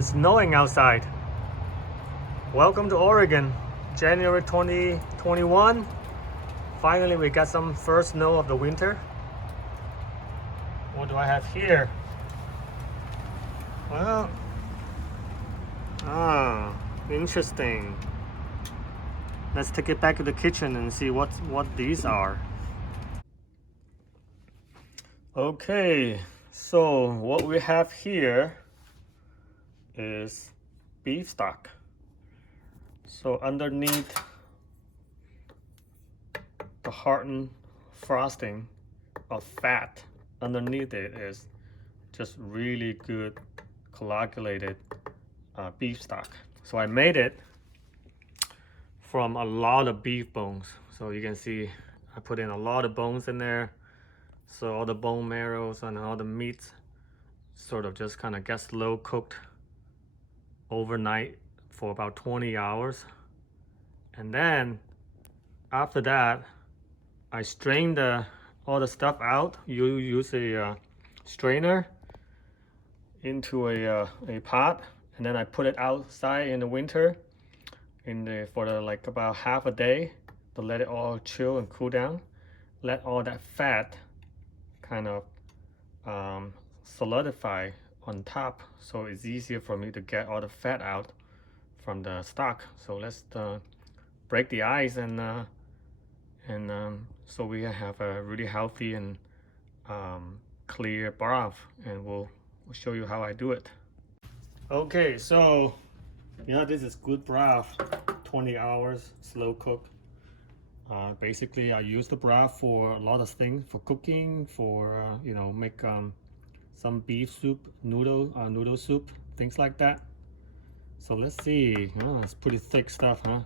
It's snowing outside. Welcome to Oregon, January 2021. Finally, we got some first snow of the winter. What do I have here? Well, interesting. Let's take it back to the kitchen and see what these are. Okay, so what we have here is beef stock. So underneath the hardened frosting of fat, underneath it is just really good coagulated beef stock. So I made it from a lot of beef bones. So you can see I put in a lot of bones in there. So all the bone marrows and all the meats sort of just kind of get slow cooked overnight for about 20 hours. And then after that, I strain all the stuff out. You use a strainer into a pot, and then I put it outside in the winter for like about half a day to let it all chill and cool down. Let all that fat kind of solidify on top, so it's easier for me to get all the fat out from the stock. So let's break the ice and so we have a really healthy and clear broth, and we'll show you how I do it. Okay, so this is good broth, 20 hours slow cook. Basically, I use the broth for a lot of things, for cooking, for make some beef soup, noodle soup, things like that. So let's see. Oh, it's pretty thick stuff, huh?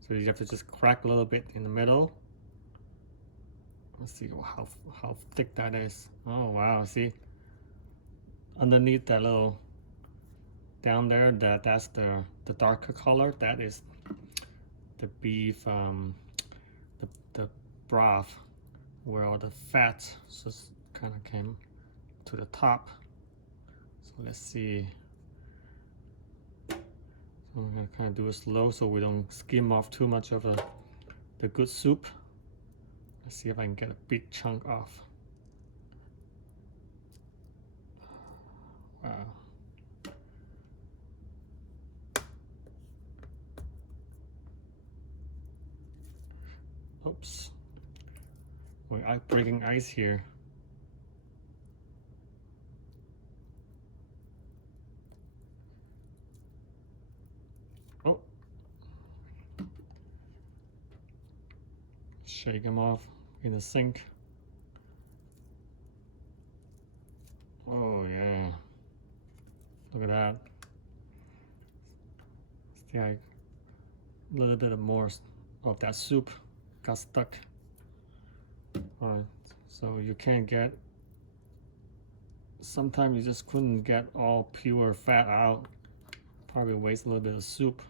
So you have to just crack a little bit in the middle. Let's see how thick that is. Oh wow, see, underneath that little down there, that's the darker color. That is the beef, the broth, where all the fat just kind of came to the top. So let's see. So we're gonna kind of do it slow so we don't skim off too much of the good soup. Let's see if I can get a big chunk off. Wow. Oops. We're breaking ice here. Oh. Shake them off in the sink. Oh yeah. Look at that. See, a little bit more of that soup got stuck. Alright, so you can't get, sometimes you just couldn't get all pure fat out. Probably waste a little bit of soup.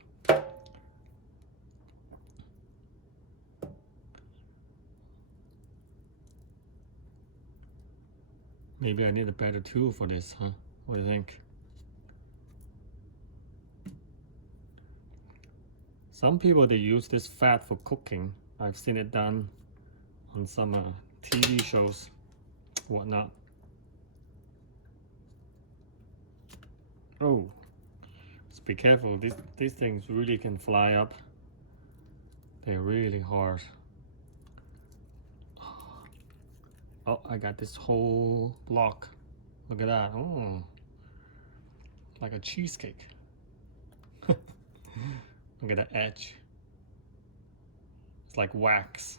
Maybe I need a better tool for this, huh? What do you think? Some people, they use this fat for cooking. I've seen it done on some TV shows, whatnot. Oh, just be careful. These things really can fly up. They're really hard. Oh, I got this whole block. Look at that. Oh, like a cheesecake. Look at the edge. It's like wax.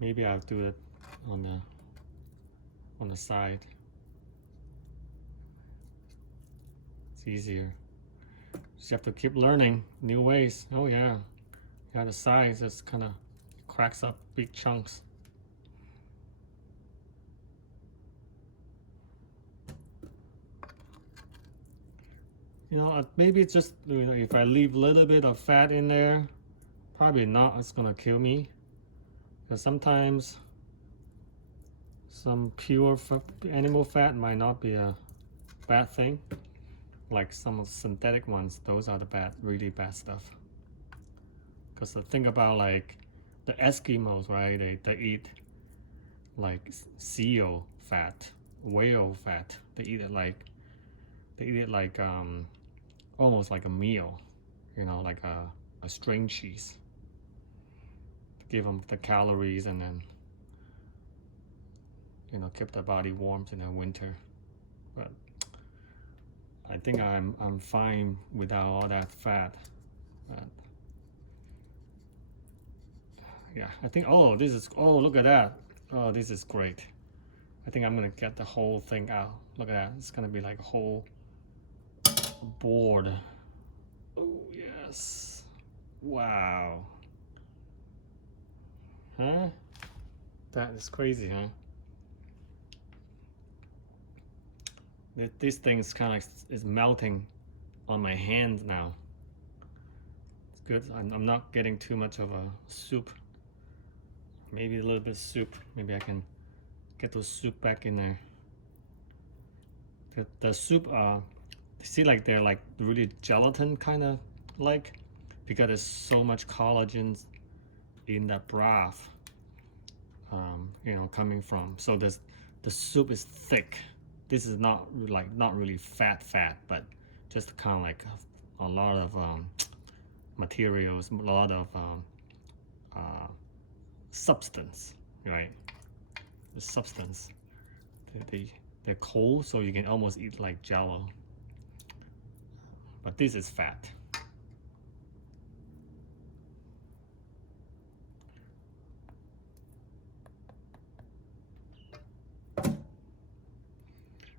Maybe I'll do it on the side. It's easier. Just have to keep learning new ways. Oh yeah. Yeah, the side just kind of cracks up big chunks. Maybe it's just, if I leave a little bit of fat in there, probably not, it's gonna kill me. Because sometimes some pure animal fat might not be a bad thing. Like some of the synthetic ones, those are the bad, really bad stuff. Because the thing about like the Eskimos, right? They eat like seal fat, whale fat. They eat it like almost like a meal, you know, like a string cheese. To give them the calories and then, you know, keep the body warm in the winter. But I think I'm fine without all that fat. But yeah, I think, oh, look at that. Oh, this is great. I think I'm gonna get the whole thing out. Look at that, it's gonna be like a whole board. Oh, yes. Wow. Huh? That is crazy, huh? This thing is kind of like is melting on my hand now. It's good. I'm not getting too much of a soup. Maybe a little bit of soup. Maybe I can get the soup back in there. The soup, see, like they're like really gelatin kind of like, because there's so much collagen in that broth, you know, coming from. So the soup is thick. This is not really fat, but just kind of like a lot of materials, a lot of substance, right? The substance. They're cold, so you can almost eat like jello. But this is fat.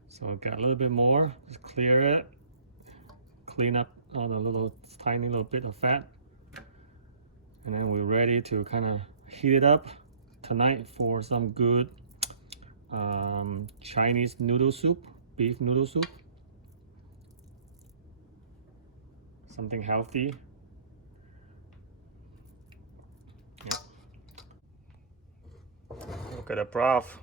So I've got a little bit more. Just clear it. Clean up all the little tiny little bit of fat. And then we're ready to kind of heat it up tonight for some good Chinese noodle soup, beef noodle soup. Something healthy. Yeah. Look at the broth.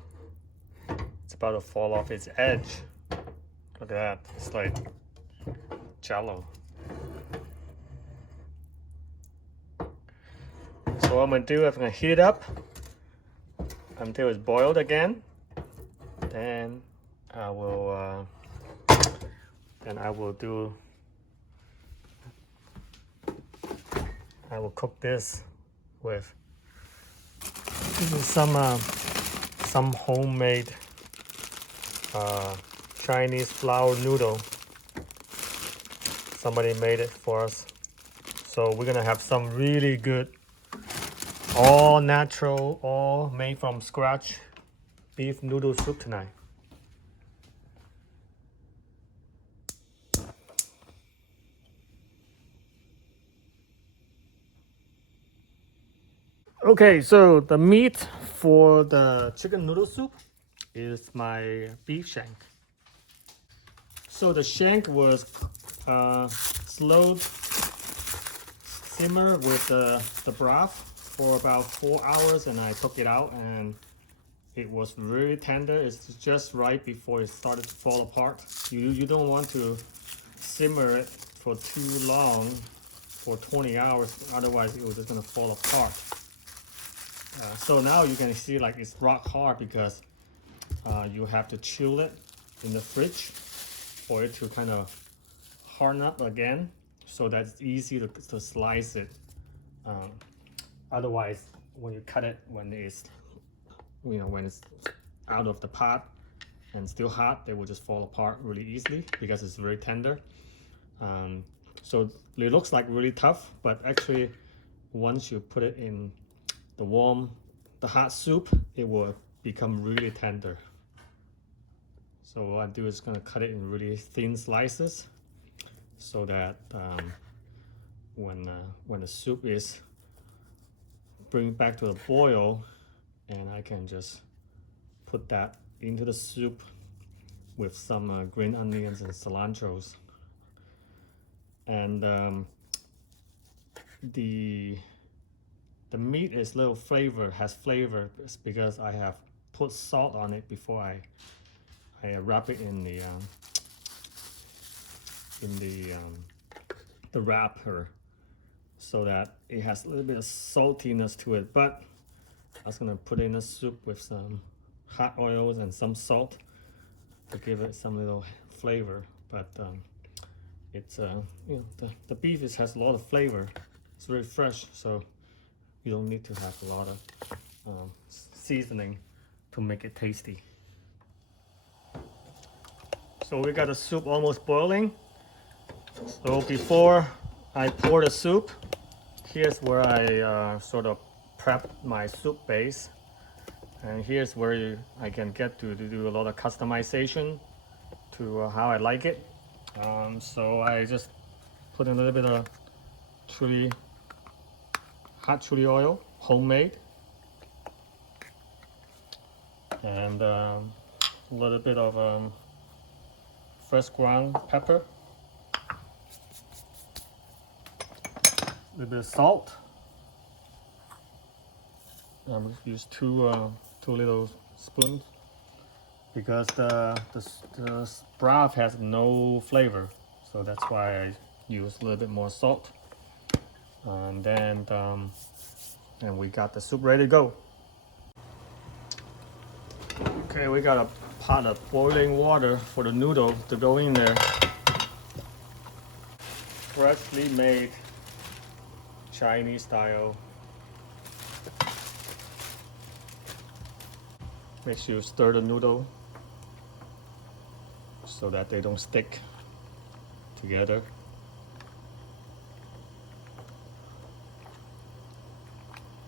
It's about to fall off its edge. Look at that. It's like jello. So what I'm gonna do, I'm gonna heat it up until it's boiled again. Then I will cook this with some homemade Chinese flour noodle. Somebody made it for us. So we're gonna have some really good, all natural, all made from scratch beef noodle soup tonight. Okay, so the meat for the chicken noodle soup is my beef shank. So the shank was slow simmer with the broth for about 4 hours, and I took it out and it was very tender. It's just right before it started to fall apart. You don't want to simmer it for too long, for 20 hours, otherwise it was just gonna fall apart. So now you can see like it's rock hard because you have to chill it in the fridge for it to kind of harden up again, so that it's easy to slice it. Otherwise, when you cut it, when it's out of the pot and still hot, they will just fall apart really easily because it's very tender. So it looks like really tough, but actually once you put it in the hot soup, it will become really tender. So what I do is gonna cut it in really thin slices so that when the soup is bring back to a boil, and I can just put that into the soup with some green onions and cilantros. And the the meat is little flavor, has flavor. It's because I have put salt on it before I wrap it in the wrapper, so that it has a little bit of saltiness to it. But I was gonna put in a soup with some hot oils and some salt to give it some little flavor. But it's you know, the beef has a lot of flavor. It's very fresh, so you don't need to have a lot of seasoning to make it tasty. So we got the soup almost boiling. So before I pour the soup, here's where I sort of prep my soup base. And here's where I can get to do a lot of customization to how I like it. So I just put in a little bit of hot chili oil, homemade, and a little bit of fresh ground pepper, a little bit of salt. I'm going to use two little spoons because the broth has no flavor, so that's why I use a little bit more salt. And then and we got the soup ready to go. Okay, we got a pot of boiling water for the noodle to go in there. Freshly made Chinese style. Make sure you stir the noodle so that they don't stick together.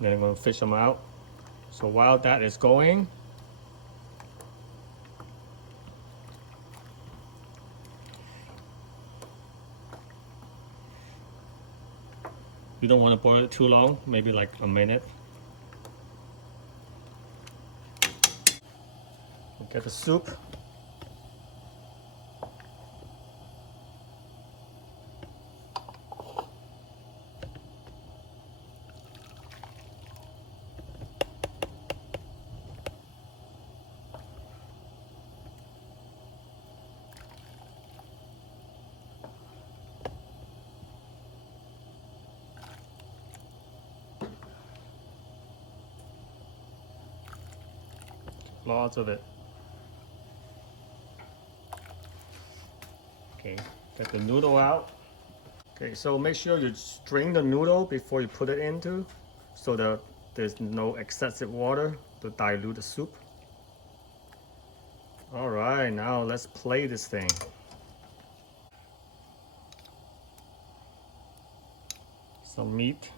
Then I'm going to fish them out. So while that is going, you don't want to boil it too long, maybe like a minute. Get the soup. Lots of it. Okay, get the noodle out. Okay, so make sure you strain the noodle before you put it into, so that there's no excessive water to dilute the soup. All right, now let's plate this thing. Some meat.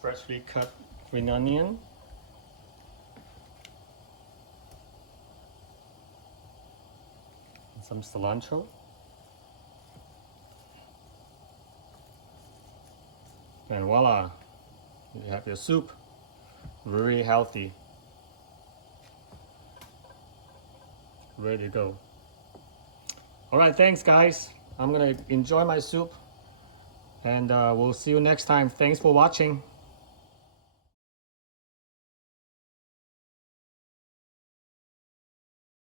Freshly cut green onion. And some cilantro. And voila, you have your soup. Very healthy. Ready to go. All right, thanks guys. I'm gonna enjoy my soup, and we'll see you next time. Thanks for watching.